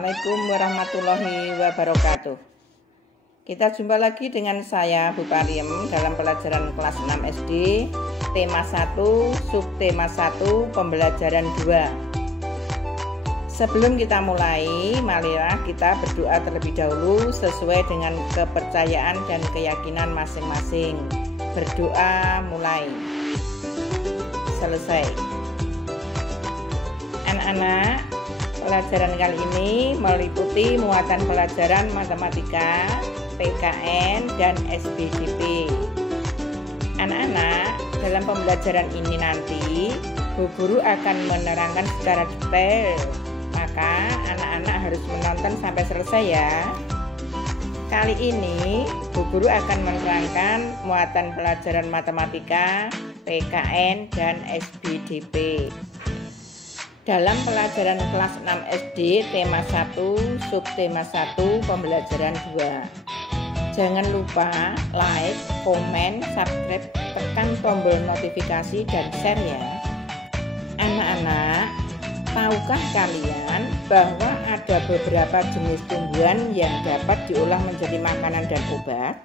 Assalamualaikum warahmatullahi wabarakatuh. Kita jumpa lagi dengan saya Bu Pariem dalam pelajaran kelas 6 SD, tema 1, subtema 1, pembelajaran 2. Sebelum kita mulai, marilah kita berdoa terlebih dahulu sesuai dengan kepercayaan dan keyakinan masing-masing. Berdoa mulai. Selesai. Anak-anak, pelajaran kali ini meliputi muatan pelajaran matematika, PKN, dan SBDP. Anak-anak, dalam pembelajaran ini nanti Bu Guru akan menerangkan secara detail, maka anak-anak harus menonton sampai selesai ya. Kali ini Bu Guru akan menerangkan muatan pelajaran matematika, PKN, dan SBDP. Dalam pelajaran kelas 6 SD, tema 1, subtema 1, pembelajaran 2. Jangan lupa like, komen, subscribe, tekan tombol notifikasi dan share ya. Anak-anak, tahukah kalian bahwa ada beberapa jenis tumbuhan yang dapat diolah menjadi makanan dan obat?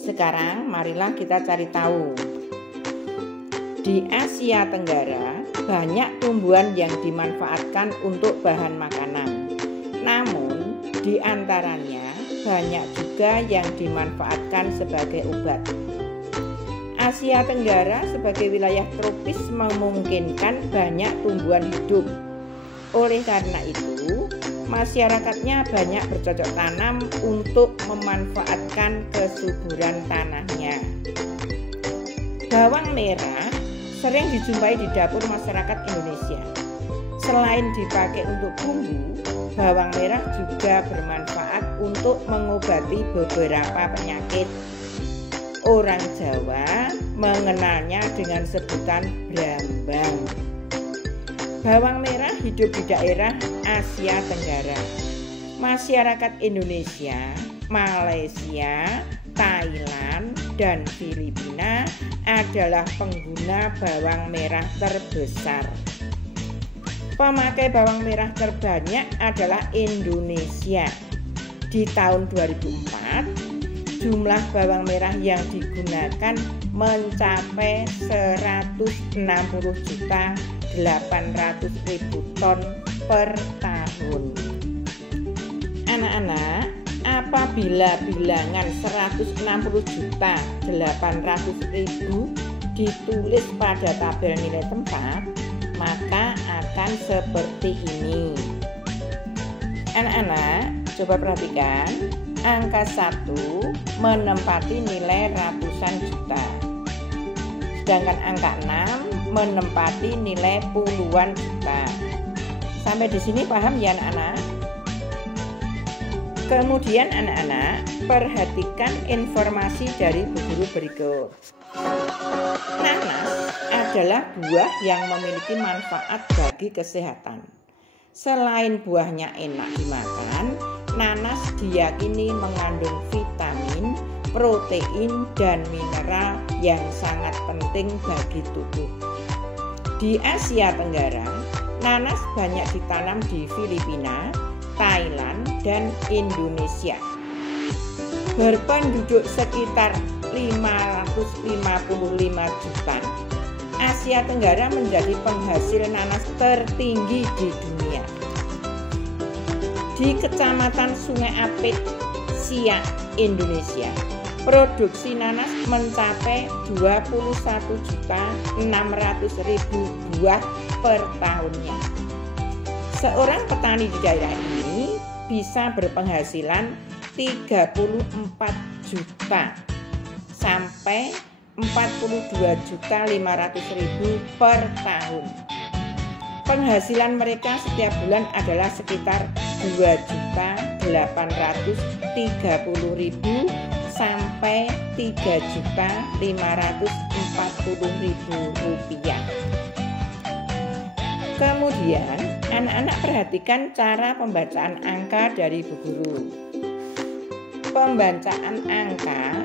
Sekarang marilah kita cari tahu. Di Asia Tenggara, banyak tumbuhan yang dimanfaatkan untuk bahan makanan. Namun, di antaranya banyak juga yang dimanfaatkan sebagai obat. Asia Tenggara sebagai wilayah tropis memungkinkan banyak tumbuhan hidup. Oleh karena itu, masyarakatnya banyak bercocok tanam untuk memanfaatkan kesuburan tanahnya. Bawang merah sering dijumpai di dapur masyarakat Indonesia. Selain dipakai untuk bumbu, bawang merah juga bermanfaat untuk mengobati beberapa penyakit. Orang Jawa mengenalnya dengan sebutan brambang. Bawang merah hidup di daerah Asia Tenggara. Masyarakat Indonesia, Malaysia, Thailand, dan Filipina adalah pengguna bawang merah terbesar. Pemakai bawang merah terbanyak adalah Indonesia. Di tahun 2004, jumlah bawang merah yang digunakan mencapai 160.800.000 ton per tahun. Anak-anak, apabila bilangan 160.800.000 ditulis pada tabel nilai tempat, maka akan seperti ini. Anak-anak, coba perhatikan, angka 1 menempati nilai ratusan juta, sedangkan angka 6 menempati nilai puluhan juta. Sampai di sini paham ya anak-anak? Kemudian anak-anak, perhatikan informasi dari Bu Guru berikut. Nanas adalah buah yang memiliki manfaat bagi kesehatan. Selain buahnya enak dimakan, nanas diyakini mengandung vitamin, protein, dan mineral yang sangat penting bagi tubuh. Di Asia Tenggara, nanas banyak ditanam di Filipina, Thailand, dan Indonesia. Berpenduduk sekitar 555 juta, Asia Tenggara menjadi penghasil nanas tertinggi di dunia. Di Kecamatan Sungai Apit, Siak, Indonesia, produksi nanas mencapai 21.600.000 buah per tahunnya. Seorang petani di daerah ini bisa berpenghasilan 34 juta sampai 42.500.000 per tahun. Penghasilan mereka setiap bulan adalah sekitar 2.830.000 sampai 3.540.000 rupiah. Kemudian anak-anak perhatikan cara pembacaan angka dari Bu Guru. Pembacaan angka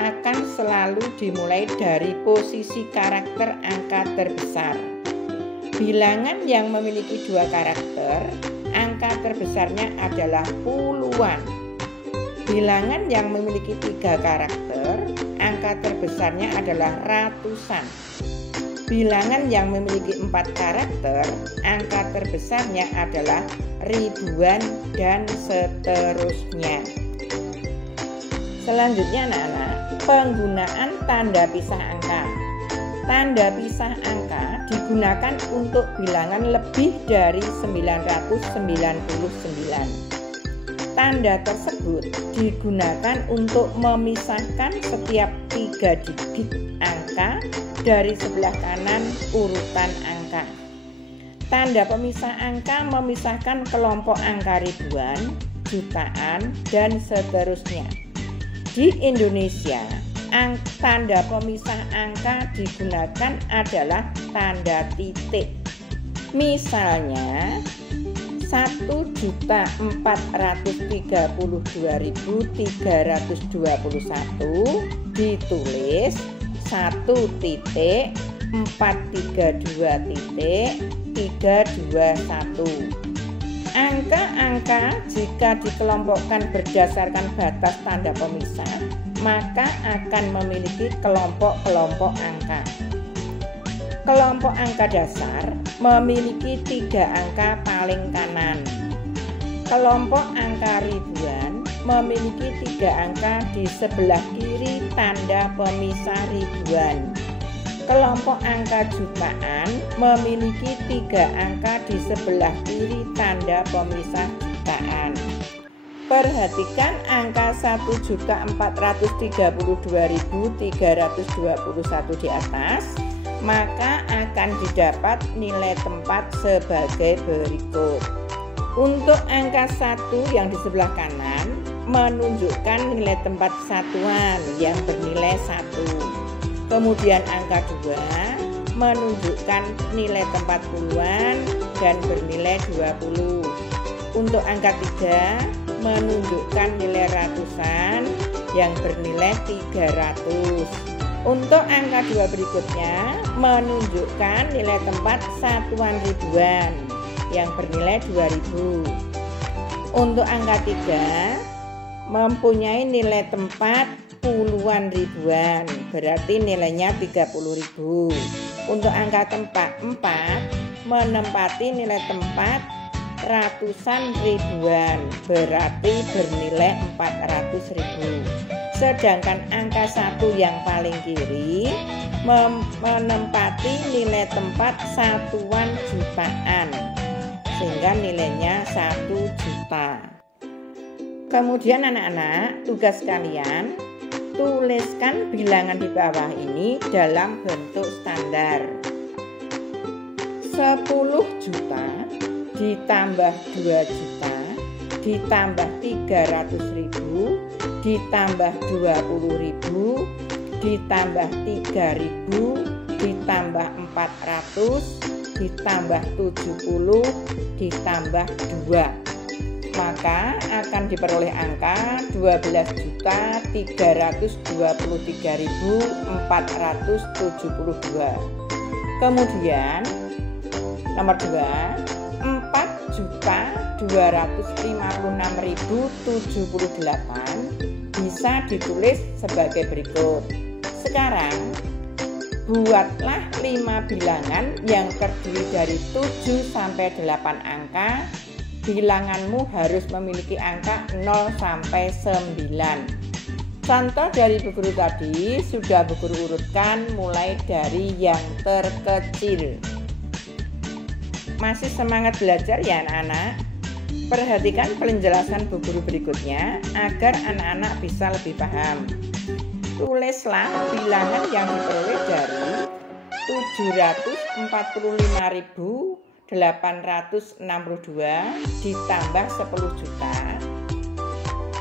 akan selalu dimulai dari posisi karakter angka terbesar. Bilangan yang memiliki 2 karakter angka terbesarnya adalah puluhan. Bilangan yang memiliki 3 karakter, angka terbesarnya adalah ratusan. Bilangan yang memiliki 4 karakter, angka terbesarnya adalah ribuan dan seterusnya. Selanjutnya anak-anak, penggunaan tanda pisah angka. Tanda pisah angka digunakan untuk bilangan lebih dari 999. Tanda tersebut digunakan untuk memisahkan setiap 3 digit angka dari sebelah kanan urutan angka. Tanda pemisah angka memisahkan kelompok angka ribuan, jutaan, dan seterusnya. Di Indonesia, tanda pemisah angka digunakan adalah tanda titik. Misalnya 1.432.321 ditulis 1.432.321. Angka-angka jika dikelompokkan berdasarkan batas tanda pemisah, maka akan memiliki kelompok-kelompok angka. Kelompok angka dasar memiliki 3 angka paling kanan. Kelompok angka ribuan memiliki 3 angka di sebelah kiri tanda pemisah ribuan. Kelompok angka jutaan memiliki 3 angka di sebelah kiri tanda pemisah jutaan. Perhatikan angka 1.432.321 di atas, maka akan didapat nilai tempat sebagai berikut. Untuk angka 1 yang di sebelah kanan menunjukkan nilai tempat satuan yang bernilai 1. Kemudian angka 2 menunjukkan nilai tempat puluhan dan bernilai 20. Untuk angka 3 menunjukkan nilai ratusan yang bernilai 300. Untuk angka 2 berikutnya menunjukkan nilai tempat satuan ribuan yang bernilai 2000. Untuk angka 3 mempunyai nilai tempat puluhan ribuan, berarti nilainya 30.000. Untuk angka 4 menempati nilai tempat ratusan ribuan, berarti bernilai 400.000. Sedangkan angka 1 yang paling kiri menempati nilai tempat satuan jutaan, sehingga nilainya 1 juta. Kemudian anak-anak, tugas kalian tuliskan bilangan di bawah ini dalam bentuk standar. 10 juta ditambah 2 juta ditambah 300.000 ditambah 20.000 ditambah 3.000 ditambah 400 ditambah 70 ditambah 2, maka akan diperoleh angka 12.323.472. Kemudian nomor 2, 4.256.078 bisa ditulis sebagai berikut. Sekarang buatlah 5 bilangan yang terdiri dari 7 sampai 8 angka. Bilanganmu harus memiliki angka 0 sampai 9. Contoh dari Bu Guru tadi sudah Bu Guru urutkan mulai dari yang terkecil. Masih semangat belajar ya anak-anak? Perhatikan penjelasan Bu Guru berikutnya agar anak-anak bisa lebih paham. Tulislah bilangan yang diperoleh dari 745.862 ditambah 10 juta.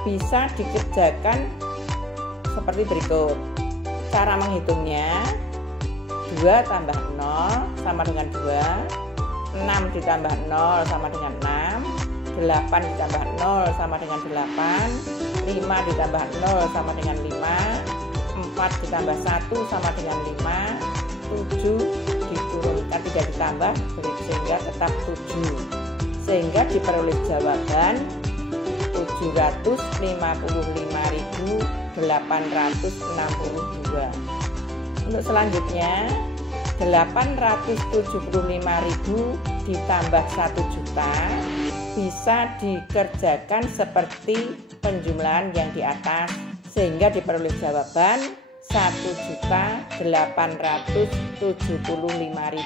Bisa dikerjakan seperti berikut. Cara menghitungnya: 2 tambah 0 sama dengan 2, 6 ditambah 0 sama dengan 6, 8 ditambah 0 sama dengan 8, 5 ditambah 0 sama dengan 5, 4 ditambah 1 sama dengan 5, 7 diturunkan 3 ditambah sehingga tetap 7. sehingga diperoleh jawaban 755.862. Untuk selanjutnya 875.000 ditambah 1 juta bisa dikerjakan seperti penjumlahan yang di atas sehingga diperoleh jawaban 1.875.000.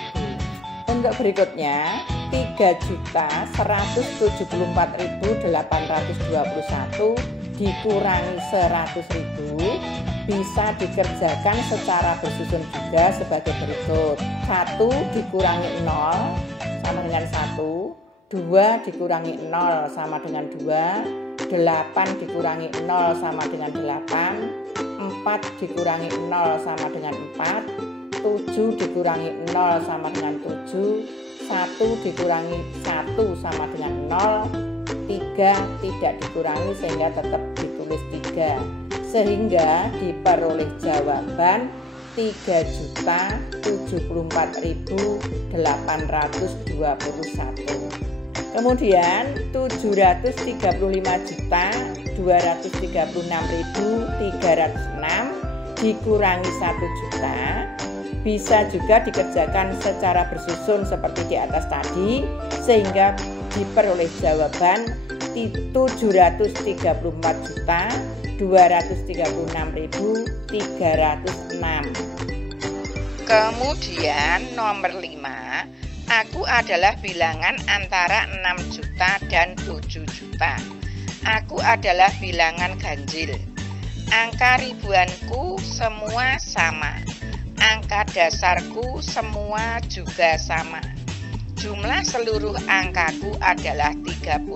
Untuk berikutnya 3.174.821 dikurangi 100.000 bisa dikerjakan secara bersusun juga sebagai berikut. 1 dikurangi 0 sama dengan 1, 2 dikurangi 0 sama dengan 2, 8 dikurangi 0 sama dengan 8, 4 dikurangi 0 sama dengan 4, 7 dikurangi 0 sama dengan 7, 1 dikurangi 1 sama dengan 0, 3 tidak dikurangi sehingga tetap ditulis 3, sehingga diperoleh jawaban 3.074.821. Kemudian 735.236.306 dikurangi 1 juta bisa juga dikerjakan secara bersusun seperti di atas tadi sehingga diperoleh jawaban 734.236.306. Kemudian nomor 5, aku adalah bilangan antara 6 juta dan 7 juta. Aku adalah bilangan ganjil. Angka ribuanku semua sama. Angka dasarku semua juga sama. Jumlah seluruh angkaku adalah 30.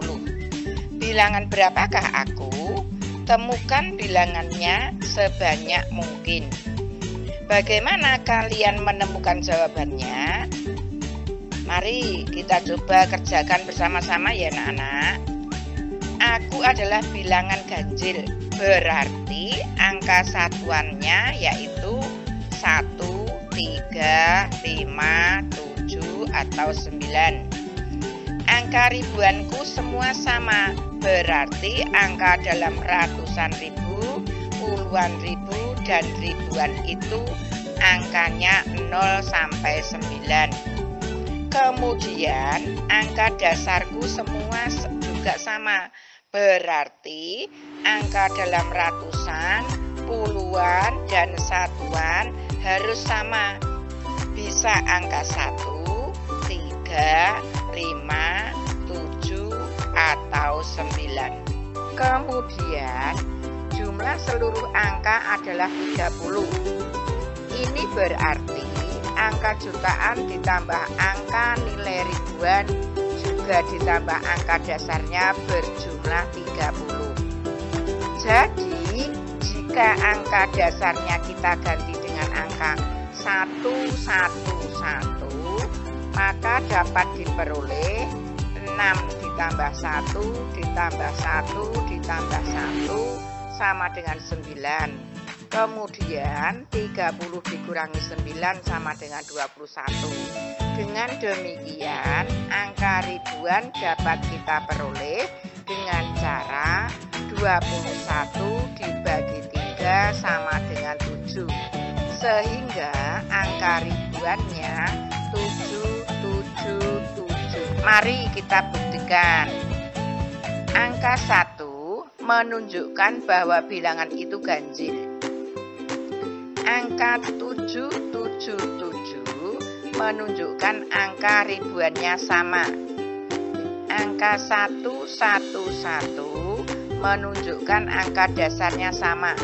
Bilangan berapakah aku? Temukan bilangannya sebanyak mungkin. Bagaimana kalian menemukan jawabannya? Mari kita coba kerjakan bersama-sama ya anak-anak. Aku adalah bilangan ganjil, berarti angka satuannya yaitu 1, 3, 5, 7 atau 9. Angka ribuanku semua sama, berarti angka dalam ratusan ribu, puluhan ribu, dan ribuan itu angkanya 0 sampai 9. Kemudian angka dasarku semua juga sama, berarti angka dalam ratusan, puluhan, dan satuan harus sama. Bisa angka 1, 3, 5, 7, atau 9. Kemudian jumlah seluruh angka adalah 30. Ini berarti angka jutaan ditambah angka nilai ribuan juga ditambah angka dasarnya berjumlah 30. Jadi jika angka dasarnya kita ganti dengan angka 111, maka dapat diperoleh 6 ditambah 1 ditambah 1 ditambah 1 sama dengan 9. Kemudian 30 dikurangi 9 sama dengan 21. Dengan demikian angka ribuan dapat kita peroleh dengan cara 21 dibagi 3 sama dengan 7. Sehingga angka ribuannya 777. Mari kita buktikan. Angka 1 menunjukkan bahwa bilangan itu ganjil. Angka 777 menunjukkan angka ribuannya sama. Angka 111 menunjukkan angka dasarnya sama.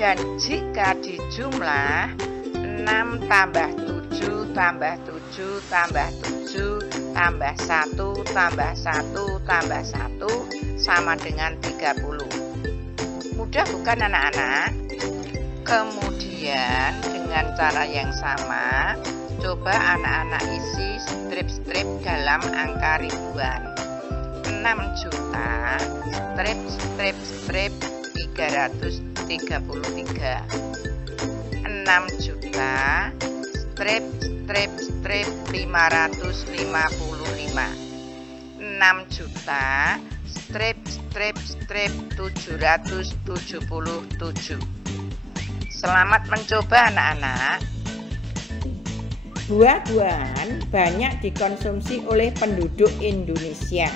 Dan jika dijumlah 6 tambah 7 tambah 7 tambah 7 tambah 1 tambah 1 tambah 1 sama dengan 30. Mudah bukan anak-anak? Kemudian dengan cara yang sama, coba anak-anak isi strip-strip dalam angka ribuan. 6 juta, strip 333. 6 juta, strip 555. strip 777. Selamat mencoba anak-anak. Buah-buahan banyak dikonsumsi oleh penduduk Indonesia.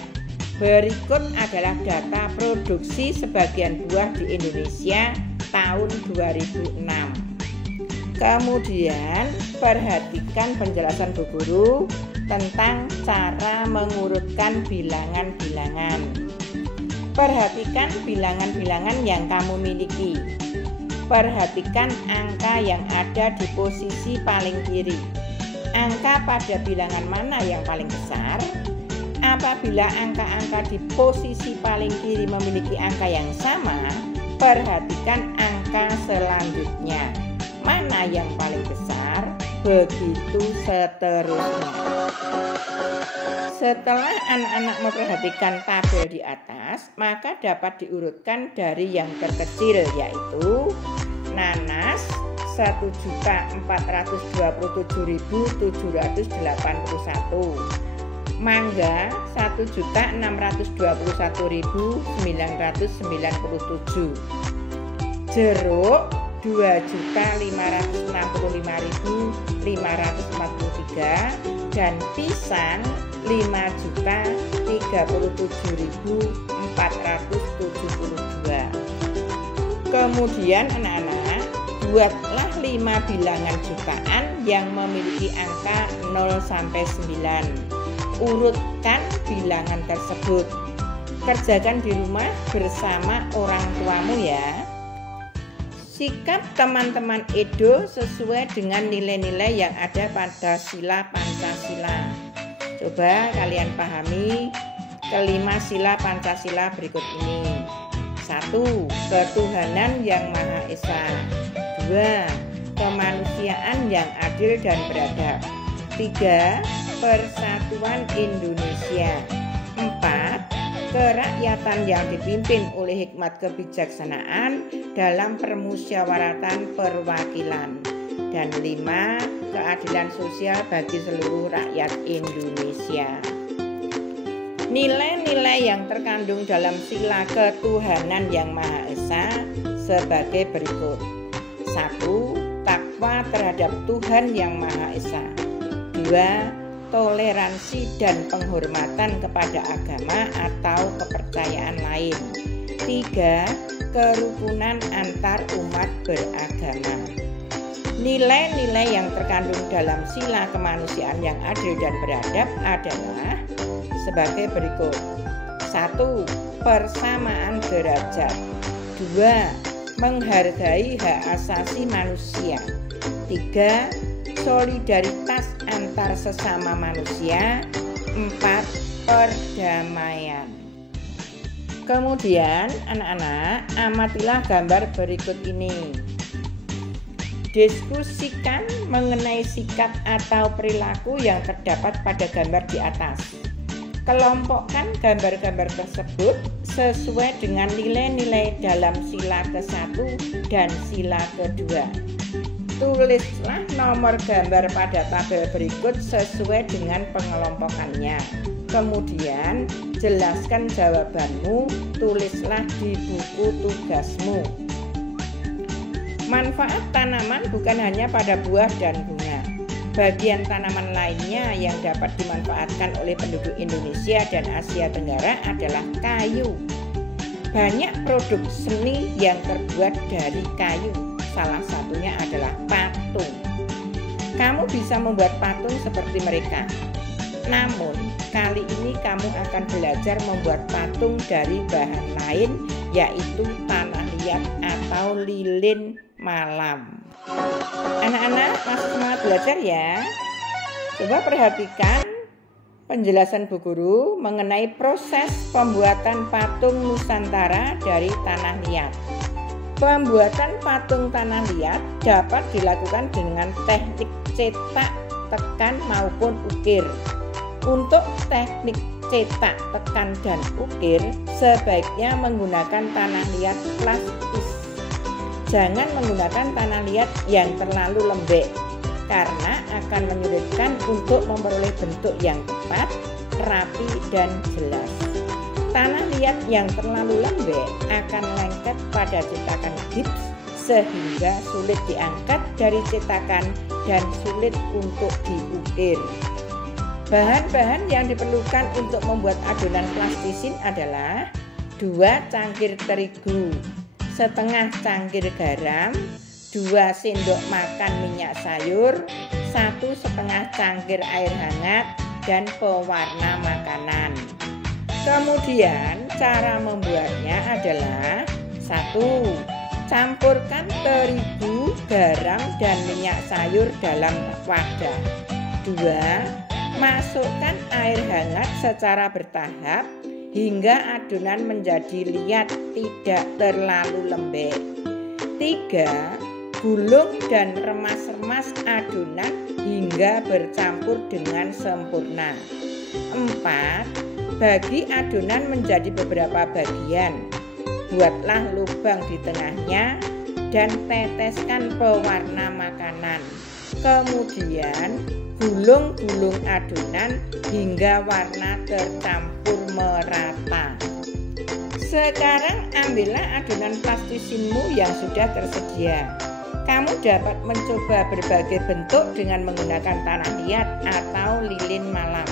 Berikut adalah data produksi sebagian buah di Indonesia tahun 2006. Kemudian perhatikan penjelasan Bu Guru tentang cara mengurutkan bilangan-bilangan. Perhatikan bilangan-bilangan yang kamu miliki. Perhatikan angka yang ada di posisi paling kiri. Angka pada bilangan mana yang paling besar? Apabila angka-angka di posisi paling kiri memiliki angka yang sama, perhatikan angka selanjutnya. Mana yang paling besar? Begitu seterusnya. Setelah anak-anak memperhatikan tabel di atas, maka dapat diurutkan dari yang terkecil, yaitu nanas 1.427.781, mangga 1.621.997, jeruk 2.565.543, dan pisang 5.037.472. Kemudian anak-anak, buatlah 5 bilangan jutaan yang memiliki angka 0 sampai 9. Urutkan bilangan tersebut. Kerjakan di rumah bersama orang tuamu ya. Sikap teman-teman Edo sesuai dengan nilai-nilai yang ada pada sila Pancasila. Coba kalian pahami kelima sila Pancasila berikut ini. 1. Ketuhanan yang Maha Esa. 2. Kemanusiaan yang adil dan beradab. 3. Persatuan Indonesia. 4. Kerakyatan yang dipimpin oleh hikmat kebijaksanaan dalam permusyawaratan perwakilan. Dan 5. Keadilan sosial bagi seluruh rakyat Indonesia. Nilai-nilai yang terkandung dalam sila ketuhanan yang Maha Esa sebagai berikut. 1. Takwa terhadap Tuhan yang Maha Esa. 2. Toleransi dan penghormatan kepada agama atau kepercayaan lain. 3. Kerukunan antar umat beragama. Nilai-nilai yang terkandung dalam sila kemanusiaan yang adil dan beradab adalah sebagai berikut. 1. Persamaan derajat. 2. Menghargai hak asasi manusia. 3. Solidaritas antar sesama manusia. 4. Perdamaian. Kemudian anak-anak, amatilah gambar berikut ini. Diskusikan mengenai sikap atau perilaku yang terdapat pada gambar di atas. Kelompokkan gambar-gambar tersebut sesuai dengan nilai-nilai dalam sila ke-1 dan sila ke-2. Tulislah nomor gambar pada tabel berikut sesuai dengan pengelompokannya. Kemudian jelaskan jawabanmu, tulislah di buku tugasmu. Manfaat tanaman bukan hanya pada buah dan bunga. Bagian tanaman lainnya yang dapat dimanfaatkan oleh penduduk Indonesia dan Asia Tenggara adalah kayu. Banyak produk seni yang terbuat dari kayu. Salah satunya adalah patung. Kamu bisa membuat patung seperti mereka. Namun, kali ini kamu akan belajar membuat patung dari bahan lain, yaitu tanah liat atau lilin malam. Anak-anak masih semangat belajar ya. Coba perhatikan penjelasan Bu Guru mengenai proses pembuatan patung Nusantara dari tanah liat. Pembuatan patung tanah liat dapat dilakukan dengan teknik cetak, tekan maupun ukir. Untuk teknik cetak, tekan, dan ukir sebaiknya menggunakan tanah liat plastis. Jangan menggunakan tanah liat yang terlalu lembek karena akan menyulitkan untuk memperoleh bentuk yang tepat rapi dan jelas. Tanah liat yang terlalu lembek akan lengket pada cetakan gips sehingga sulit diangkat dari cetakan dan sulit untuk diukir. Bahan-bahan yang diperlukan untuk membuat adonan plastisin adalah 2 cangkir terigu, setengah cangkir garam, 2 sendok makan minyak sayur, 1,5 cangkir air hangat, dan pewarna makanan. Kemudian cara membuatnya adalah 1. Campurkan terigu, garam, dan minyak sayur dalam wadah. 2. Masukkan air hangat secara bertahap hingga adonan menjadi liat, tidak terlalu lembek. 3. Gulung dan remas-remas adonan hingga bercampur dengan sempurna. 4. Bagi adonan menjadi beberapa bagian. Buatlah lubang di tengahnya dan teteskan pewarna makanan. Kemudian gulung-gulung adonan hingga warna tercampur merata. Sekarang ambillah adonan plastisinmu yang sudah tersedia. Kamu dapat mencoba berbagai bentuk dengan menggunakan tanah liat atau lilin malam.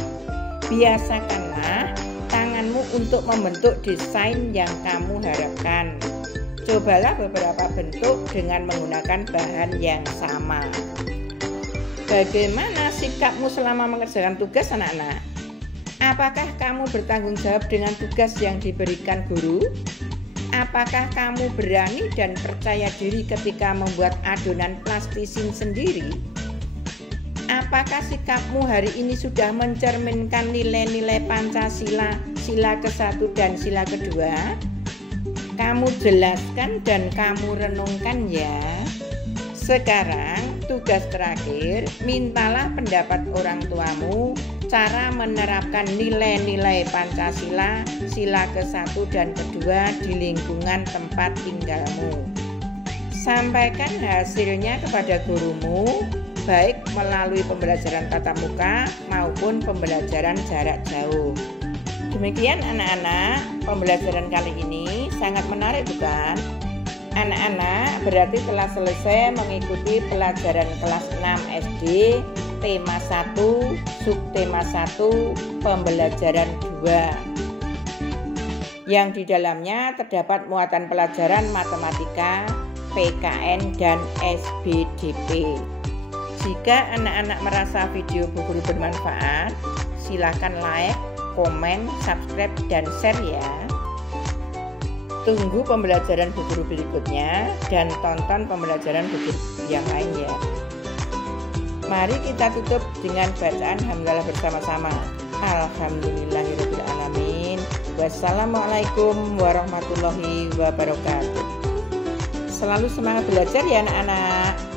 Biasakanlah tanganmu untuk membentuk desain yang kamu harapkan. Cobalah beberapa bentuk dengan menggunakan bahan yang sama. Bagaimana sikapmu selama mengerjakan tugas, anak-anak? Apakah kamu bertanggung jawab dengan tugas yang diberikan guru? Apakah kamu berani dan percaya diri ketika membuat adonan plastisin sendiri? Apakah sikapmu hari ini sudah mencerminkan nilai-nilai Pancasila, sila ke-1 dan sila ke-2? Kamu jelaskan dan kamu renungkan ya. Sekarang tugas terakhir, mintalah pendapat orang tuamu cara menerapkan nilai-nilai Pancasila, sila ke-1 dan ke-2 di lingkungan tempat tinggalmu. Sampaikan hasilnya kepada gurumu, baik melalui pembelajaran tatap muka maupun pembelajaran jarak jauh. Demikian anak-anak, pembelajaran kali ini sangat menarik bukan? Anak-anak berarti telah selesai mengikuti pelajaran kelas 6 SD, tema 1, subtema 1, pembelajaran 2. Yang di dalamnya terdapat muatan pelajaran matematika, PKN, dan SBDP. Jika anak-anak merasa video Bu Guru bermanfaat, silakan like, komen, subscribe, dan share ya. Tunggu pembelajaran Bu Guru berikutnya dan tonton pembelajaran Bu Guru yang lain ya. Mari kita tutup dengan bacaan hamdalah bersama-sama. Alhamdulillahirabbil alamin. Wassalamualaikum warahmatullahi wabarakatuh. Selalu semangat belajar ya anak-anak.